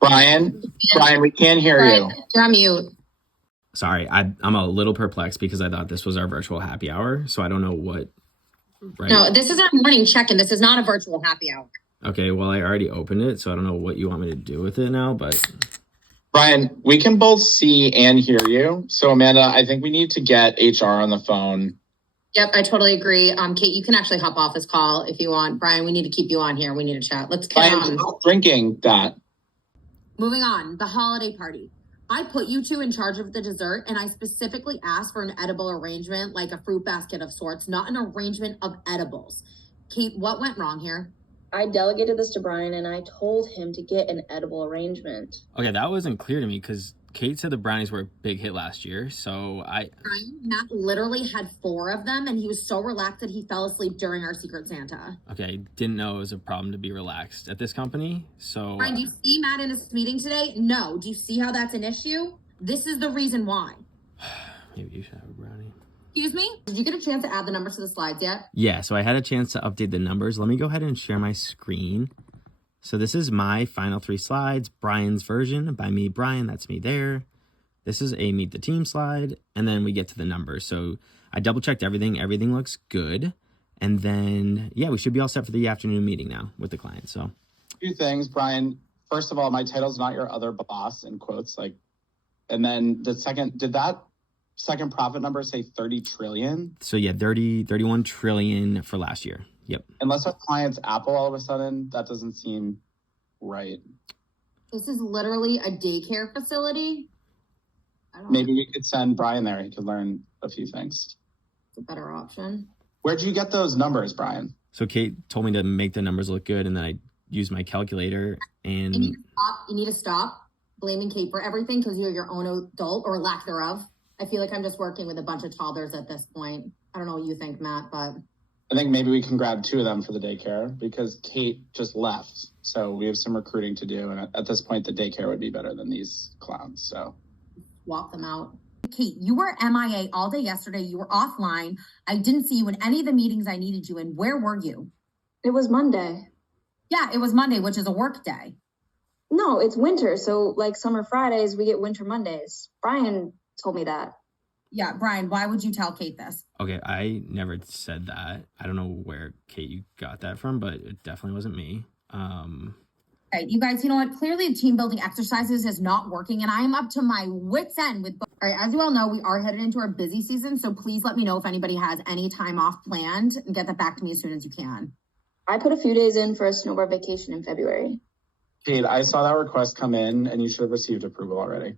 Brian, we can't hear you. You're on mute. Sorry, I'm a little perplexed because I thought this was our virtual happy hour, so I don't know what. Right. No, this is our morning check-in. This is not a virtual happy hour. Okay, well, I already opened it, so I don't know what you want me to do with it now, but. Brian, we can both see and hear you. So, Amanda, I think we need to get HR on the phone. Yep, I totally agree. Kate, you can actually hop off this call if you want. Brian, we need to keep you on here. We need to chat. Let's get on. Stop drinking that. Moving on, the holiday party. I put you two in charge of the dessert, and I specifically asked for an edible arrangement, like a fruit basket of sorts, not an arrangement of edibles. Kate, what went wrong here? I delegated this to Brian, and I told him to get an edible arrangement. Okay, that wasn't clear to me because Kate said the brownies were a big hit last year, so Brian, Matt literally had 4 of them, and he was so relaxed that he fell asleep during our Secret Santa. Okay, didn't know it was a problem to be relaxed at this company, so... Brian, do you see Matt in this meeting today? No. Do you see how that's an issue? This is the reason why. Maybe you should have a brownie. Excuse me? Did you get a chance to add the numbers to the slides yet? Yeah, so I had a chance to update the numbers. Let me go ahead and share my screen. So this is my final 3 slides, Brian's version. By me, Brian, that's me there. This is a meet the team slide, and then we get to the numbers. So I double checked everything. Everything looks good. And then, yeah, we should be all set for the afternoon meeting now with the client. So 2 things, Brian. First of all, my title's not your other boss, in quotes. And then the second, did that second profit number say 30 trillion? So yeah, 31 trillion for last year. Yep. Unless our client's Apple all of a sudden, that doesn't seem right. This is literally a daycare facility. Maybe we could send Brian there. He could learn a few things. It's a better option. Where'd you get those numbers, Brian? So Kate told me to make the numbers look good, and then I used my calculator and... You need to stop blaming Kate for everything because you're your own adult or lack thereof. I feel like I'm just working with a bunch of toddlers at this point. I don't know what you think, Matt, but... I think maybe we can grab 2 of them for the daycare because Kate just left. So we have some recruiting to do. And at this point, the daycare would be better than these clowns. So swap them out. Kate, you were MIA all day yesterday. You were offline. I didn't see you in any of the meetings I needed you in. Where were you? It was Monday. Yeah, it was Monday, which is a work day. No, it's winter. So like summer Fridays, we get winter Mondays. Brian told me that. Yeah, Brian, why would you tell Kate this? Okay, I never said that. I don't know where, Kate, you got that from, but it definitely wasn't me. Right, you guys, you know what? Clearly the team building exercises is not working, and I am up to my wits' end with... All right, as you all know, we are headed into our busy season, so please let me know if anybody has any time off planned and get that back to me as soon as you can. I put a few days in for a snowboard vacation in February. Kate, I saw that request come in, and you should have received approval already.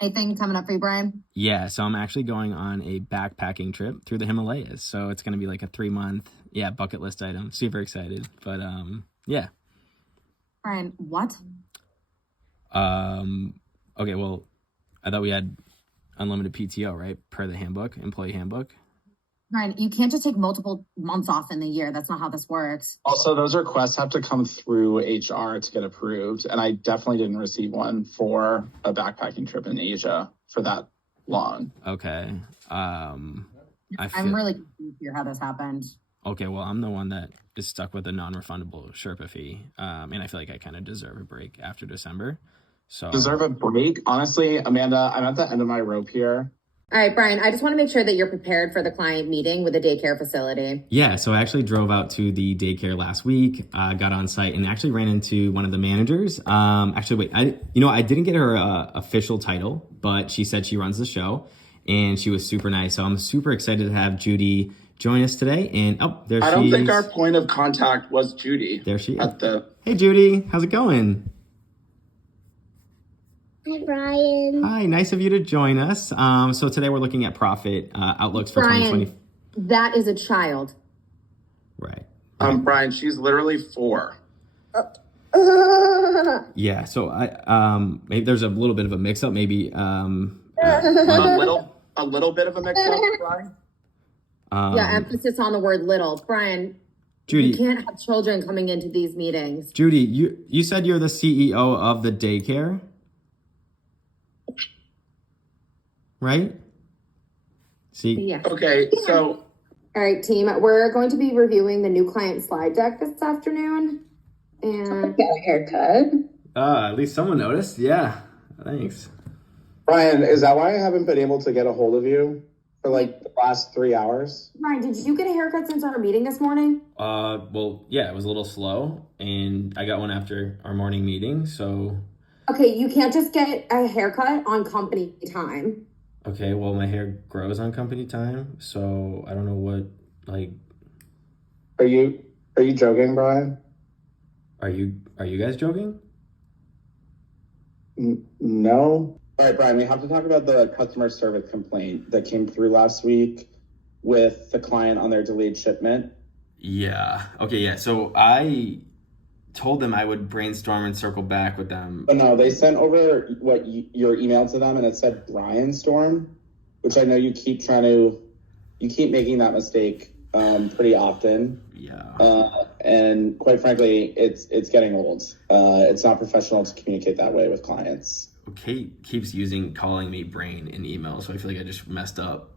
Anything coming up for you, Brian? Yeah, so I'm actually going on a backpacking trip through the Himalayas. So it's going to be like a 3-month, bucket list item. Super excited. But yeah. Brian, what? Okay, well, I thought we had unlimited PTO, right? Per the handbook, employee handbook. Brian, you can't just take multiple months off in the year. That's not how this works. Also, those requests have to come through HR to get approved. And I definitely didn't receive one for a backpacking trip in Asia for that long. Okay. I'm really confused here how this happened. Okay, well, I'm the one that is stuck with a non-refundable Sherpa fee. And I feel like I kind of deserve a break after December. So deserve a break? Honestly, Amanda, I'm at the end of my rope here. All right, Brian, I just want to make sure that you're prepared for the client meeting with the daycare facility. Yeah, so I actually drove out to the daycare last week, got on site, and actually ran into one of the managers. Actually, wait, I didn't get her official title, but she said she runs the show, and she was super nice. So I'm super excited to have Judy join us today. And there she is. I don't think our point of contact was Judy. There she is. Hey, Judy, how's it going? Hi, Brian. Hi, nice of you to join us. So today we're looking at profit outlooks for Brian, 2020. That is a child. Right. Brian, she's literally 4. Yeah, so maybe there's a little bit of a mix-up. Maybe a little bit of a mix-up, Brian. Yeah, emphasis on the word little. Brian, Judy, you can't have children coming into these meetings. Judy, you said you're the CEO of the daycare, right? See? Yeah. Okay, so... All right, team, we're going to be reviewing the new client slide deck this afternoon. And Got a haircut. At least someone noticed. Yeah, thanks. Brian, is that why I haven't been able to get a hold of you for like the last 3 hours? Brian, did you get a haircut since our meeting this morning? Well, yeah, it was a little slow, and I got one after our morning meeting, so... Okay, you can't just get a haircut on company time. Okay, well, my hair grows on company time, so I don't know what, like... Are you joking, Brian? Are you guys joking? No. All right, Brian, we have to talk about the customer service complaint that came through last week with the client on their delayed shipment. Yeah. Okay, yeah. So I told them I would brainstorm and circle back with them. But no, they sent over your email to them, and it said Brian Storm, which I know you keep making that mistake pretty often. Yeah. And quite frankly, it's getting old. It's not professional to communicate that way with clients. Kate keeps calling me Brain in email, so I feel like I just messed up.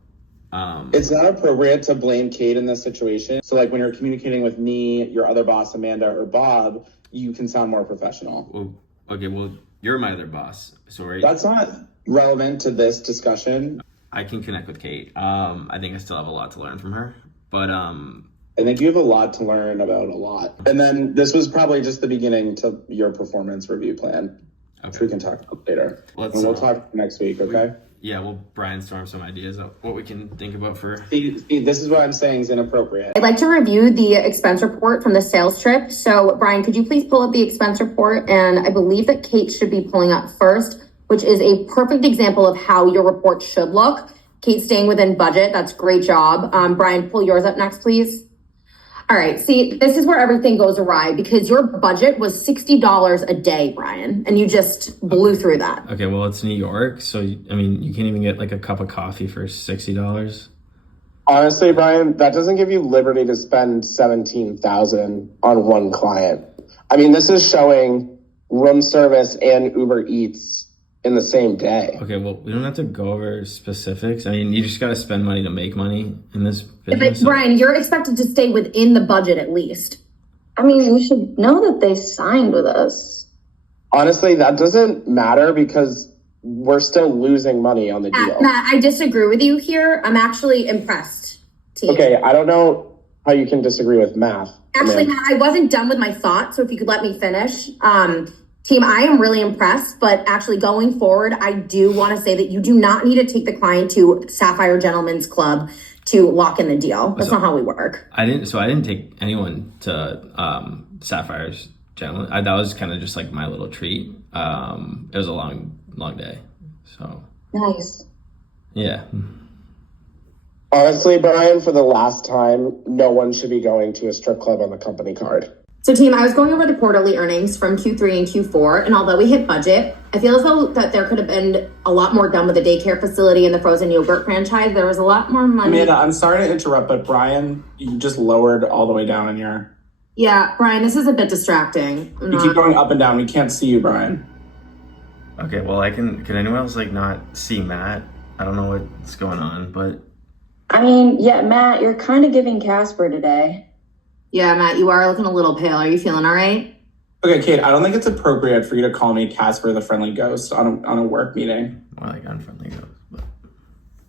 It's not appropriate to blame Kate in this situation. So like when you're communicating with me, your other boss, Amanda, or Bob, you can sound more professional. Well, okay, well, you're my other boss, so right? That's not relevant to this discussion. I can connect with Kate. I think I still have a lot to learn from her, but I think you have a lot to learn about a lot. And then this was probably just the beginning to your performance review plan. Okay. Which we can talk about later. We'll talk next week, okay? We'll brainstorm some ideas of what we can think about for... See, this is what I'm saying is inappropriate. I'd like to review the expense report from the sales trip. So, Brian, could you please pull up the expense report? And I believe that Kate should be pulling up first, which is a perfect example of how your report should look. Kate staying within budget. That's great job. Brian, pull yours up next, please. All right. See, this is where everything goes awry because your budget was $60 a day, Brian, and you just blew through that. Okay, well, it's New York, so, I mean, you can't even get, like, a cup of coffee for $60. Honestly, Brian, that doesn't give you liberty to spend $17,000 on one client. I mean, this is showing room service and Uber Eats in the same day. Okay, well, we don't have to go over specifics. I mean, you just got to spend money to make money in this business. But Brian, you're expected to stay within the budget at least. I mean, you should know that they signed with us. Honestly, that doesn't matter because we're still losing money on the deal. Matt, I disagree with you here. I'm actually impressed, team. Okay, I don't know how you can disagree with math. Actually, Matt, I wasn't done with my thought, so if you could let me finish. Team, I am really impressed, but actually going forward, I do want to say that you do not need to take the client to Sapphire Gentlemen's Club to lock in the deal. That's not how we work. I didn't take anyone to Sapphire's Gentlemen. That was kind of just like my little treat. It was a long day, so. Nice. Yeah. Honestly, Brian, for the last time, no one should be going to a strip club on the company card. So team, I was going over the quarterly earnings from Q3 and Q4, and although we hit budget, I feel as though that there could have been a lot more done with the daycare facility and the frozen yogurt franchise. There was a lot more money. Amanda, I'm sorry to interrupt, but Brian, you just lowered all the way down in your... Yeah, Brian, this is a bit distracting. You keep going up and down. We can't see you, Brian. Okay, well, can anyone else, like, not see Matt? I don't know what's going on, but... I mean, yeah, Matt, you're kind of giving Casper today. Yeah, Matt, you are looking a little pale. Are you feeling all right? Okay, Kate, I don't think it's appropriate for you to call me Casper the Friendly Ghost on a work meeting. More like unfriendly ghost, but...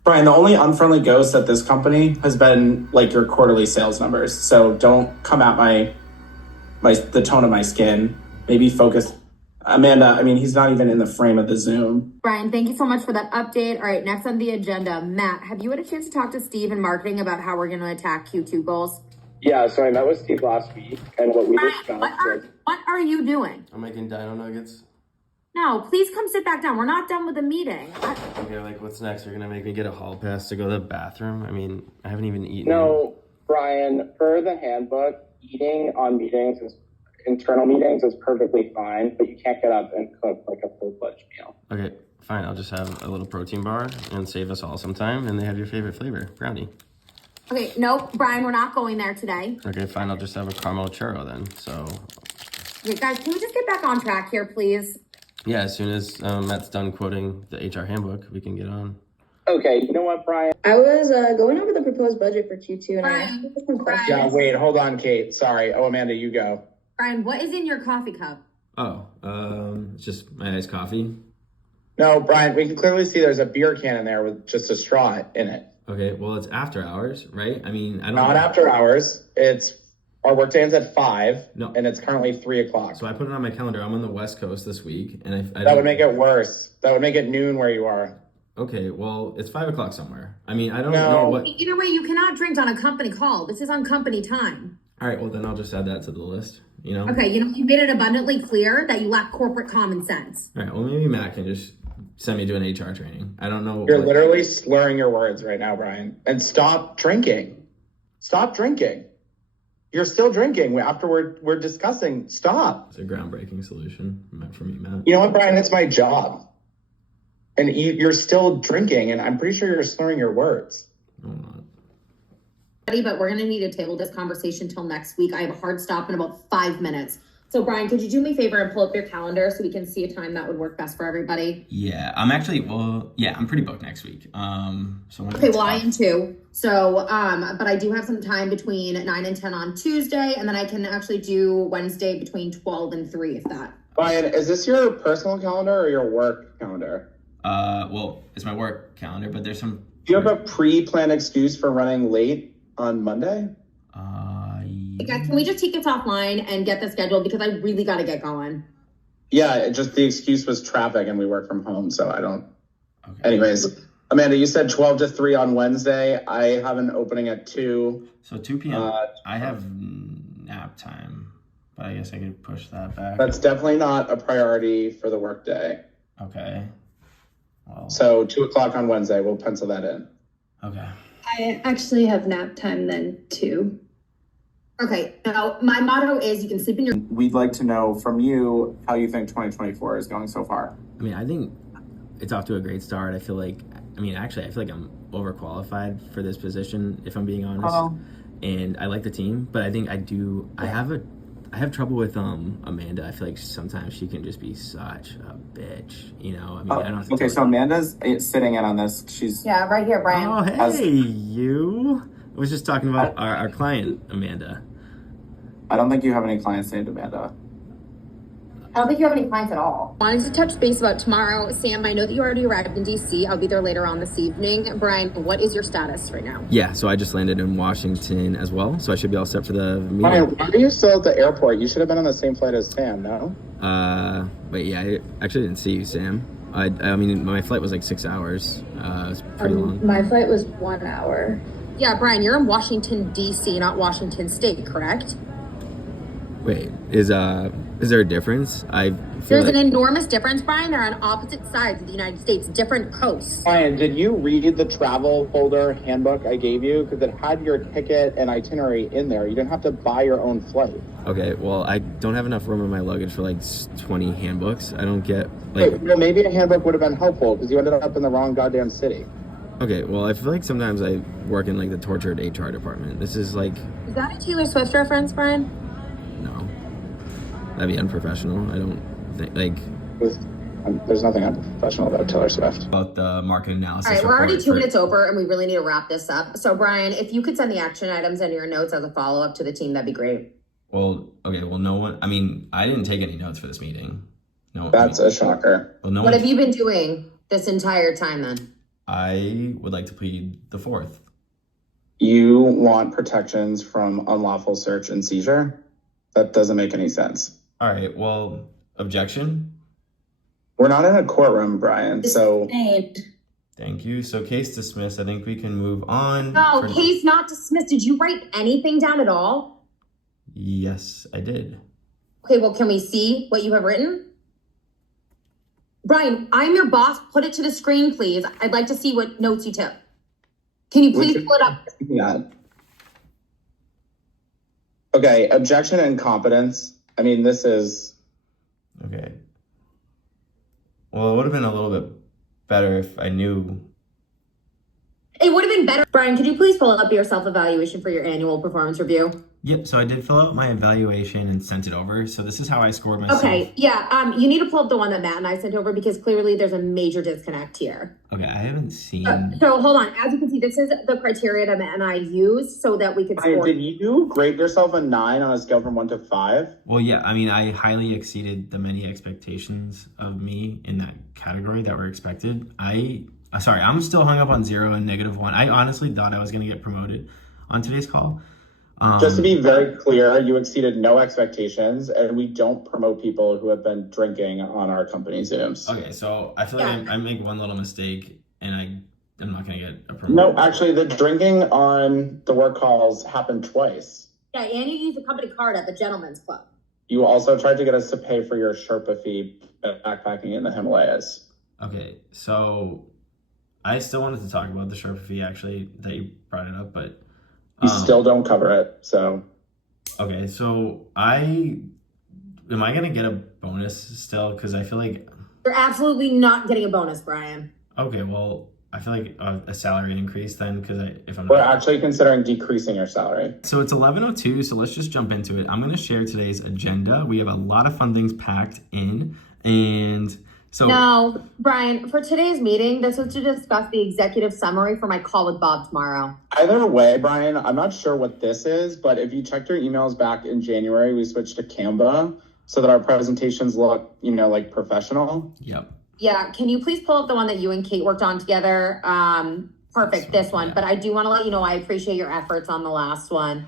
Brian, the only unfriendly ghost at this company has been, like, your quarterly sales numbers. So don't come at the tone of my skin. Maybe focus... Amanda, I mean, he's not even in the frame of the Zoom. Brian, thank you so much for that update. All right, next on the agenda, Matt, have you had a chance to talk to Steve in marketing about how we're going to attack Q2 goals? Yeah, so I met with Steve last week, and what we discussed was... What are you doing? I'm making dino nuggets. No, please come sit back down. We're not done with the meeting. Okay, like, what's next? You're gonna make me get a hall pass to go to the bathroom? I mean, I haven't even eaten. No, Brian, per the handbook, eating on internal meetings is perfectly fine, but you can't get up and cook like a full-fledged meal. Okay, fine. I'll just have a little protein bar and save us all some time, and they have your favorite flavor, brownie. Okay, nope, Brian, we're not going there today. Okay, fine. I'll just have a caramel churro then. So. Okay, guys, can we just get back on track here, please? Yeah, as soon as Matt's done quoting the HR handbook, we can get on. Okay, you know what, Brian? I was going over the proposed budget for Q2, and I asked some questions. Yeah, wait, hold on, Kate. Sorry. Oh, Amanda, you go. Brian, what is in your coffee cup? Oh, it's just my iced coffee. No, Brian, we can clearly see there's a beer can in there with just a straw in it. Okay, well, it's after hours, right? I mean, I don't Not know. after hours. It's our workday ends at 5, No. and it's currently 3 o'clock. So I put it on my calendar. I'm on the West Coast this week, and I That would make it worse. That would make it noon where you are. Okay, well, it's 5 o'clock somewhere. I mean, I don't No. know what. Either way, you cannot drink on a company call. This is on company time. All right, well, then I'll just add that to the list, you know? Okay, you made it abundantly clear that you lack corporate common sense. All right, well, maybe Matt can just send me to an HR training. I don't know. You're literally slurring your words right now, Brian. And stop drinking. Stop drinking. You're still drinking after we're discussing. Stop. It's a groundbreaking solution for me, Matt. You know what, Brian? It's my job. And you're still drinking, and I'm pretty sure you're slurring your words. No, I'm not. But we're going to need to table this conversation till next week. I have a hard stop in about 5 minutes. So, Brian, could you do me a favor and pull up your calendar so we can see a time that would work best for everybody? Yeah, I'm pretty booked next week. Okay, well, I am too. So, but I do have some time between 9 and 10 on Tuesday, and then I can actually do Wednesday between 12 and 3, if that. Brian, is this your personal calendar or your work calendar? Well, it's my work calendar, but there's some. Do you have a pre-planned excuse for running late on Monday? Guys, can we just take this offline and get the schedule because I really got to get going. Yeah, just the excuse was traffic and we work from home, so I don't. Okay. Anyways, Amanda, you said 12 to 3 on Wednesday. I have an opening at 2. So 2 p.m. I have nap time, but I guess I could push that back. That's definitely not a priority for the workday. Okay. Well. So 2 o'clock on Wednesday, we'll pencil that in. Okay. I actually have nap time then too. Okay, now my motto is you can sleep in your... We'd like to know from you how you think 2024 is going so far. I mean, I think it's off to a great start. I feel like I'm overqualified for this position, if I'm being honest. Oh. And I like the team, but I think I have trouble with Amanda. I feel like sometimes she can just be such a bitch, you know? I mean, I don't have to Okay, so Amanda's sitting in on this. She's Yeah, right here, Brian. Oh, hey, you. I was just talking about our client, Amanda. I don't think you have any clients named Amanda. I don't think you have any clients at all. Wanted to touch base about tomorrow. Sam, I know that you already arrived in DC. I'll be there later on this evening. Brian, what is your status right now? Yeah, so I just landed in Washington as well, so I should be all set for the meeting. Brian, why are you still at the airport? You should have been on the same flight as Sam, no? Wait, yeah, I actually didn't see you, Sam. I mean, my flight was like 6 hours. It was pretty long. My flight was 1 hour. Yeah, Brian, you're in Washington, D.C., not Washington State, correct? Wait, is there a difference? There's an enormous difference, Brian. They're on opposite sides of the United States, different coasts. Brian, did you read the travel folder handbook I gave you? Because it had your ticket and itinerary in there. You didn't have to buy your own flight. Okay, well, I don't have enough room in my luggage for like 20 handbooks. I don't get like. Well, maybe a handbook would have been helpful because you ended up in the wrong goddamn city. Okay, well, I feel like sometimes I work in like the tortured HR department. This is like. Is that a Taylor Swift reference, Brian? No, that'd be unprofessional. I don't think like. There's nothing unprofessional about Taylor Swift. About the market analysis. All right, we're already 2 minutes over, and we really need to wrap this up. So, Brian, if you could send the action items and your notes as a follow-up to the team, that'd be great. Well, okay. Well, no one. I mean, I didn't take any notes for this meeting. No. That's a shocker. Well, no What one. have you been doing this entire time then? I would like to plead the fourth. You want protections from unlawful search and seizure? That doesn't make any sense. All right. Well, objection. We're not in a courtroom, Brian, so... Thank you. So case dismissed. I think we can move on. No, case not dismissed. Did you write anything down at all? Yes, I did. Okay, well, can we see what you have written? Brian, I'm your boss. Put it to the screen, please. I'd like to see what notes you took. Can you please pull it up? Yeah. Okay, objection and incompetence. I mean, this is... Okay. Well, it would have been a little bit better if I knew. It would have been better. Brian, could you please pull up your self-evaluation for your annual performance review? Yep, so I did fill out my evaluation and sent it over. So this is how I scored myself. Okay, yeah, you need to pull up the one that Matt and I sent over because clearly there's a major disconnect here. Okay, I haven't seen. So hold on. As you can see, this is the criteria that Matt and I used so that we could Brian, score. did you grade yourself a 9 on a scale from 1 to 5? Well, yeah, I mean, I highly exceeded the many expectations of me in that category that were expected. Sorry, I'm still hung up on 0 and -1. I honestly thought I was going to get promoted on today's call. Just to be very clear, you exceeded no expectations, and we don't promote people who have been drinking on our company Zooms. Okay, so I feel like I make one little mistake, and I'm not going to get a promotion. No, actually, the drinking on the work calls happened twice. Yeah, and you used a company card at the Gentleman's Club. You also tried to get us to pay for your Sherpa fee backpacking in the Himalayas. Okay, so I still wanted to talk about the Sherpa fee, actually, that you brought it up, but... You still don't cover it, so... Okay, so am I going to get a bonus still? Because I feel like... You're absolutely not getting a bonus, Brian. Okay, well, I feel like a salary increase then, because if I'm We're not... actually considering decreasing your salary. So it's 11:02, so let's just jump into it. I'm going to share today's agenda. We have a lot of fun things packed in, and... So, no, Brian, for today's meeting, this was to discuss the executive summary for my call with Bob tomorrow. Either way, Brian, I'm not sure what this is, but if you checked your emails back in January, we switched to Canva so that our presentations look, like professional. Yep. Yeah, can you please pull up the one that you and Kate worked on together? Perfect, this one. Yeah. But I do want to let you know I appreciate your efforts on the last one.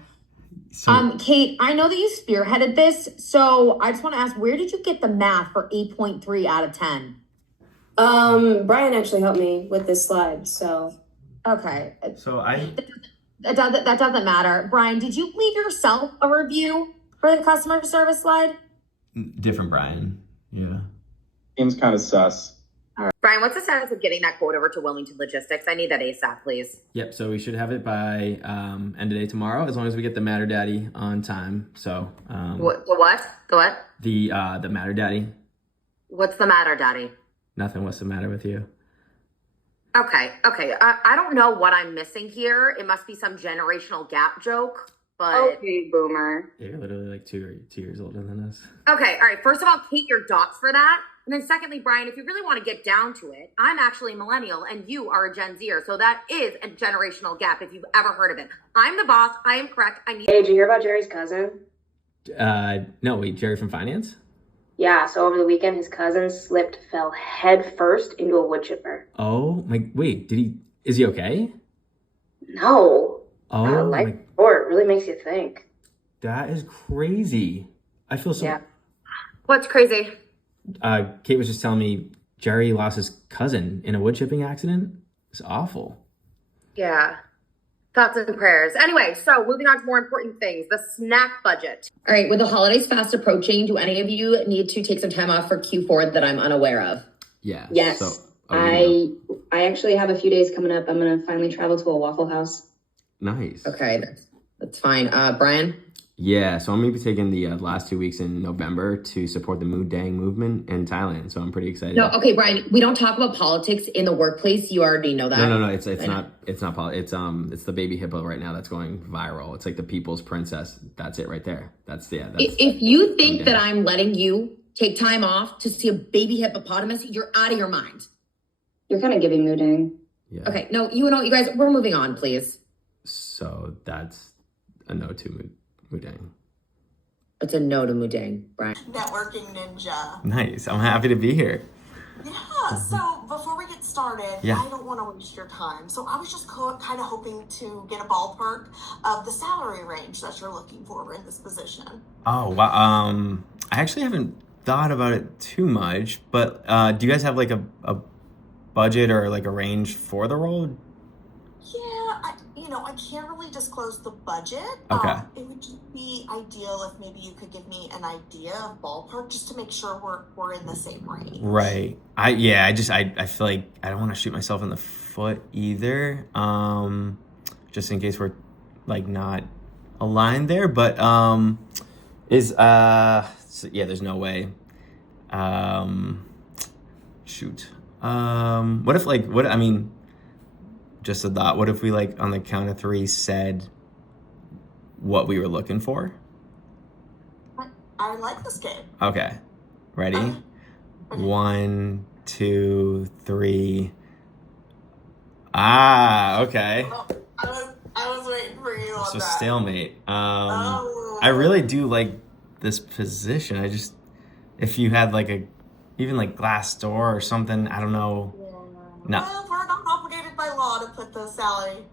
So, Kate, I know that you spearheaded this, so I just want to ask, where did you get the math for 8.3 out of 10? Brian actually helped me with this slide, so. Okay. So that doesn't matter. Brian, did you leave yourself a review for the customer service slide? Different Brian, yeah. Seems kind of sus. All right. Brian, what's the status of getting that quote over to Wilmington Logistics? I need that ASAP, please. Yep, so we should have it by end of day tomorrow, as long as we get the Matter Daddy on time. So The what? The Matter Daddy. What's the matter, Daddy? Nothing. What's the matter with you? Okay. I don't know what I'm missing here. It must be some generational gap joke, but... Okay, boomer. Yeah, you're literally like two years older than us. Okay, all right. First of all, Kate, you're docs for that. And then secondly, Brian, if you really want to get down to it, I'm actually a millennial and you are a Gen Zer. So that is a generational gap if you've ever heard of it. I'm the boss. I am correct. Hey, did you hear about Jerry's cousin? No, wait, Jerry from finance? Yeah, so over the weekend, his cousin fell head first into a wood chipper. Oh, wait, is he okay? No. Oh, life sport really makes you think. That is crazy. I feel so... Yeah. What's crazy? Kate was just telling me Jerry lost his cousin in a wood chipping accident. It's awful. Yeah. Thoughts and prayers. Anyway, so moving on to more important things, the snack budget. All right, with the holidays fast approaching, do any of you need to take some time off for Q4 that I'm unaware of? Yeah. Yes. So, I actually have a few days coming up. I'm going to finally travel to a Waffle House. Nice. Okay, that's fine. Brian? Yeah, so I'm going to be taking the last 2 weeks in November to support the Moodang movement in Thailand. So I'm pretty excited. No, okay, Brian, we don't talk about politics in the workplace. You already know that. No. It's not politics. It's the baby hippo right now that's going viral. It's like the people's princess. That's it right there. If you think Moodang. That I'm letting you take time off to see a baby hippopotamus, you're out of your mind. You're kind of giving Moodang. Yeah. Okay, no, you guys, we're moving on, please. So that's a no to Moodang. It's a no to Moodang, Brian. Networking ninja. Nice. I'm happy to be here. Yeah, so before we get started, Yeah. I don't want to waste your time. So I was just kind of hoping to get a ballpark of the salary range that you're looking for in this position. Oh, wow. I actually haven't thought about it too much, but do you guys have like a budget or like a range for the role? Yeah, I can't really disclose the budget. Okay. It would just be ideal if maybe you could give me an idea of ballpark just to make sure we're in the same range. Right. I feel like I don't want to shoot myself in the foot either. Just in case we're like not aligned there, but there's no way. Shoot. Just a thought. What if we like on the count of 3 said what we were looking for? I like this game. Okay. Ready? Okay. 1, 2, 3. Ah, okay. Oh, I was waiting for you on So that. stalemate. Oh. I really do like this position. If you had like even like glass door or something, I don't know. No. Well, we're not obligated by law to put the salary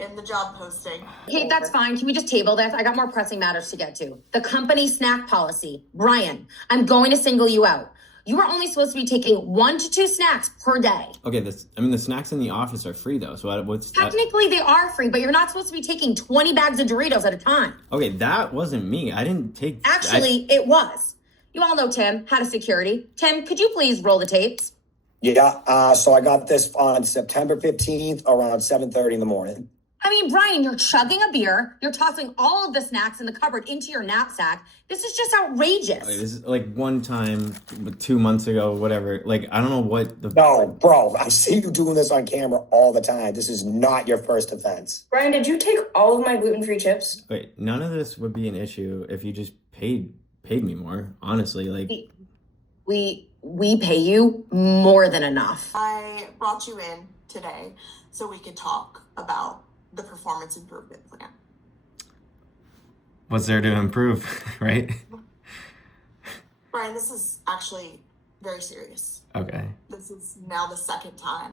in the job posting. Kate, that's fine. Can we just table this? I got more pressing matters to get to. The company snack policy. Brian, I'm going to single you out. You are only supposed to be taking 1 to 2 snacks per day. Okay, the snacks in the office are free though. So what's that? Technically, they are free, but you're not supposed to be taking 20 bags of Doritos at a time. Okay, that wasn't me. I didn't take. Actually, it was. You all know Tim, head of security. Tim, could you please roll the tapes? Yeah, so I got this on September 15th around 7:30 in the morning. I mean, Brian, you're chugging a beer. You're tossing all of the snacks in the cupboard into your knapsack. This is just outrageous. Okay, this is like one time, 2 months ago, whatever. Like, I don't know what the. No, bro, I see you doing this on camera all the time. This is not your first offense. Brian, did you take all of my gluten-free chips? Wait, none of this would be an issue if you just paid me more. Honestly, like. We pay you more than enough. I brought you in today so we could talk about the performance improvement plan. What's there to improve, right? Brian, this is actually very serious. Okay. This is now the second time